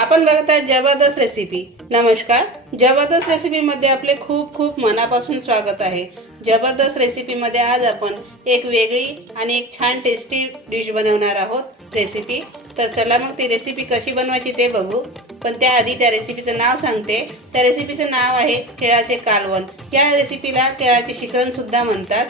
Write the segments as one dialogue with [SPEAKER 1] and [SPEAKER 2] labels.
[SPEAKER 1] आपण बघत आहात जबरदस्त रेसिपी नमस्कार. जबरदस्त रेसिपीमध्ये आपले खूप खूप मनापासून स्वागत आहे. जबरदस्त रेसिपीमध्ये आज आपण एक वेगळी आणि एक छान टेस्टी डिश बनवणार आहोत रेसिपी तर चला मग ती रेसिपी कशी बनवायची ते बघू. पण त्याआधी त्या रेसिपीचं नाव सांगते. त्या रेसिपीचं नाव आहे केळाचे कालवण. या रेसिपीला केळाचे शिकरणसुद्धा म्हणतात.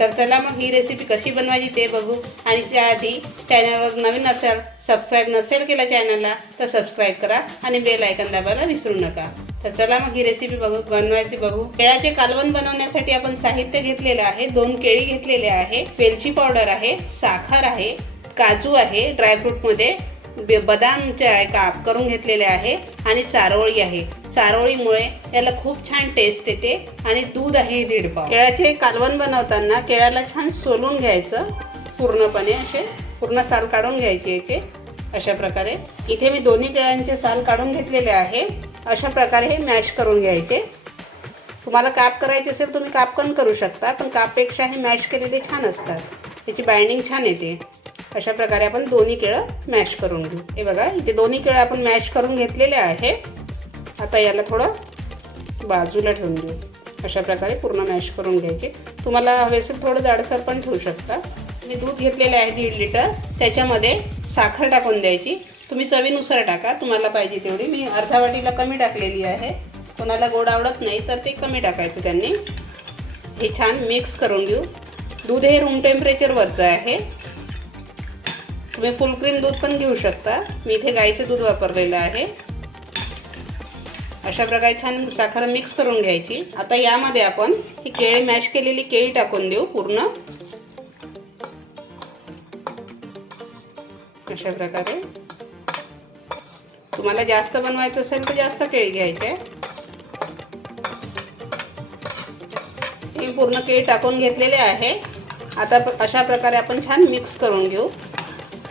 [SPEAKER 1] तर चला मग ही रेसिपी कशी बनवायची ते बघू. आणि त्याआधी चॅनलवर नवीन असाल सबस्क्राईब नसेल केलं चॅनलला तर सबस्क्राईब करा आणि बेल आयकन दाबायला विसरू नका. तर चला मग ही रेसिपी बघू बनवायची बघू. केळाचे कालवण बनवण्यासाठी आपण साहित्य घेतलेलं आहे दोन केळी घेतलेले आहे वेलची पावडर आहे साखर आहे काजू आहे ड्रायफ्रूटमध्ये बदामचे आहे काप करून घेतलेले आहे आणि चारोळी आहे. चारोळीमुळे याला खूप छान टेस्ट येते आणि दूध आहे दीड पाव केळ्याचे कालवण बनवताना केळ्याला छान सोलून घ्यायचं. पूर्णपणे असे पूर्ण साल काढून घ्यायचे याचे. अशा प्रकारे. इथे मी दोन्ही केळ्यांचे साल काढून घेतलेले आहे. अशा प्रकारे हे मॅश करून घ्यायचे. तुम्हाला काप करायचे असेल तुम्ही काप पण करू शकता पण कापपेक्षा हे मॅश केलेले छान असतात. त्याची बाइंडिंग छान येते. अशा प्रकारे आपण दोन्ही केळं मॅश करून घेऊ. हे बघा इथे दोन्ही केळं आपण मॅश करून घेतलेले आहे. आता याला थोडं बाजूला ठेवून देऊ अशा प्रकारे पूर्ण मॅश करून घ्यायचे. तुम्हाला हवे असेल थोडं जाडसर पण ठेवू शकता. मी दूध घेतलेलं आहे दीड लिटर. त्याच्यामध्ये साखर टाकून द्यायची. तुम्ही चवीनुसार टाका. तुम्हाला पाहिजे तेवढी. मी अर्धा वाटीला कमी टाकलेली आहे. कोणाला गोड आवडत नाही तर ते कमी टाकायचं त्यांनी. हे छान मिक्स करून घेऊ. दूध हे रूम टेम्परेचरवरचं आहे. तुम्ही फुल क्रीम दूध पण घेऊ शकता. मी इथे गाईचं दूध वापरलेलं आहे. अशा प्रकारे छान साखर मिक्स करून घ्यायची. आता यामध्ये आपण ही केळी मॅश केलेली केळी टाकून देऊ पूर्ण. अशा प्रकारे. तुम्हाला जास्त बनवायचं असेल तर जास्त केळी घ्यायचे मी पूर्ण केळी टाकून घेतलेले आहे. आता अशा प्रकारे आपण छान मिक्स करून घेऊ.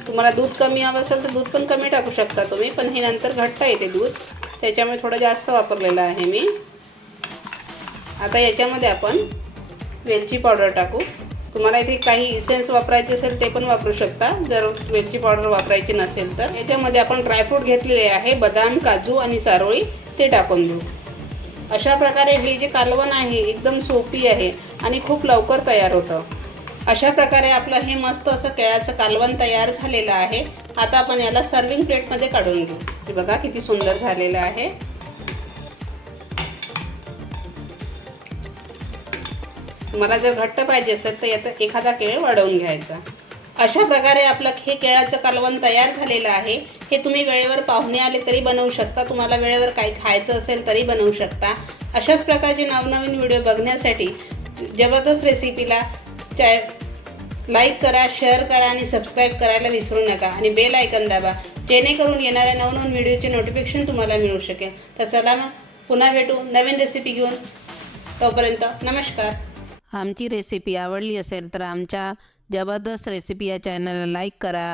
[SPEAKER 1] तुम्हाला दूध कमी हवं असेल तर दूध पण कमी टाकू शकता तुम्ही पण हे नंतर घट्ट येते दूध. त्याच्यामुळे थोडं जास्त वापरलेलं आहे मी. आता याच्यामध्ये आपण वेलची पावडर टाकू. तुम्हाला इथे काही इसेन्स वापरायचे असेल ते पण वापरू शकता. जर वेलची पावडर वापरायची नसेल तर. याच्यामध्ये आपण ड्रायफ्रूट घेतलेले आहे बदाम काजू आणि चारोळी ते टाकून देऊ. अशा प्रकारे हे जे कालवण आहे एकदम सोपी आहे आणि खूप लवकर तयार होतं. अशा प्रकारे आपलं हे मस्त असं केळाचं कालवण तयार झालेलं आहे. आता आपण याला सर्विंग प्लेटमध्ये काढून घेऊ. हे बघा किती सुंदर झालेलं आहे. मला जर घट्ट पाहिजे असेल तर यात एखादा केळ वाढवून घ्यायचा. अशा प्रकारे आपलं हे केळाचं कालवण तयार झालेलं आहे. हे तुम्ही वेळेवर पाहुणे आले तरी बनवू शकता. तुम्हाला वेळेवर काही खायचं असेल तरी बनवू शकता. अशाच प्रकारचे नवनवीन व्हिडिओ बघण्यासाठी जबरदस्त रेसिपीला चॅ लाईक करा शेअर करा आणि सबस्क्राईब करायला विसरू नका. आणि बेल आयकन दाबा. जेणेकरून येणाऱ्या नवनवीन व्हिडिओचे नोटिफिकेशन तुम्हाला मिळू शकेल. तर चला मग पुन्हा भेटू. नवीन रेसिपी घेऊन. तोपर्यंत नमस्कार.
[SPEAKER 2] आमची रेसिपी आवडली असेल तर आमच्या जबरदस्त रेसिपी या चॅनलला लाईक करा.